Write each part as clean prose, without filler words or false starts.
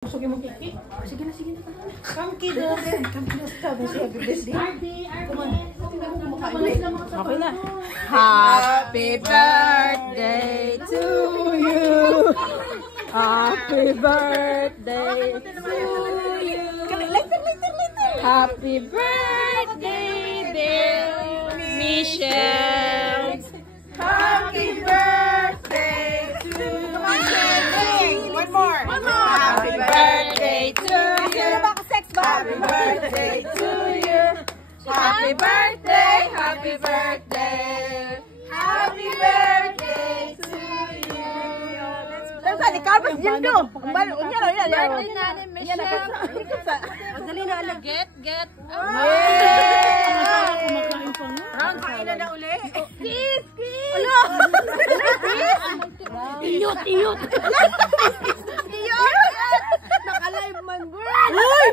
Sige mo kiki. Sige na, sige na. Come kiddos. Come kiddos ka. Happy birthday. Okay na. Happy birthday to you. Happy birthday to you. Happy birthday, dear Michelle. Happy birthday to you. One more. Happy birthday to you. Happy birthday to you. Happy birthday, happy birthday. Happy birthday to you. Saan ikaw ba dito? Birthday na ni Michelle. Madali na alam. Get. Round kain na uli. Kiss. Ano? Iyot. Naka-live man, girl. Uy!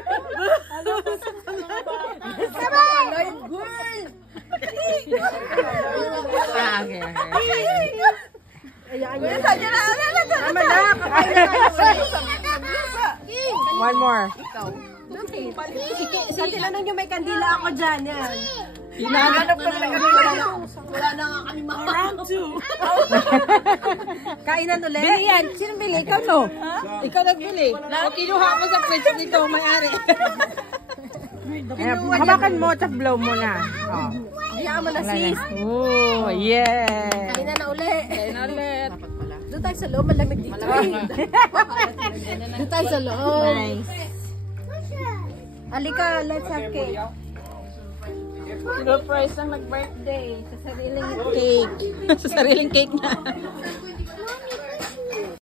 Naka-live, girl. Okay. Ayan. Tama na. Kakain na tayo. One more. Sa tinanong nyo may kandila ako dyan. Yan. Hinahanap ko na kandila. Wala na nga kami round 2. Kainan ulit? Bili yan. Sino bili? Ikaw no? Ikaw nagbili. O kinuha mo sa pwede dito may-ari. Hawakan mo, tap blow mo na. Oh. Hayaan mo na sis. Oh, yeah. Kainan na ulit. Kainan ulit. Doon tayo sa loob. Malamig dito. Doon tayo sa loob. Nice. Halika, let's have cake. Surprise ang nag-birthday sa sariling cake. Sa sariling cake na.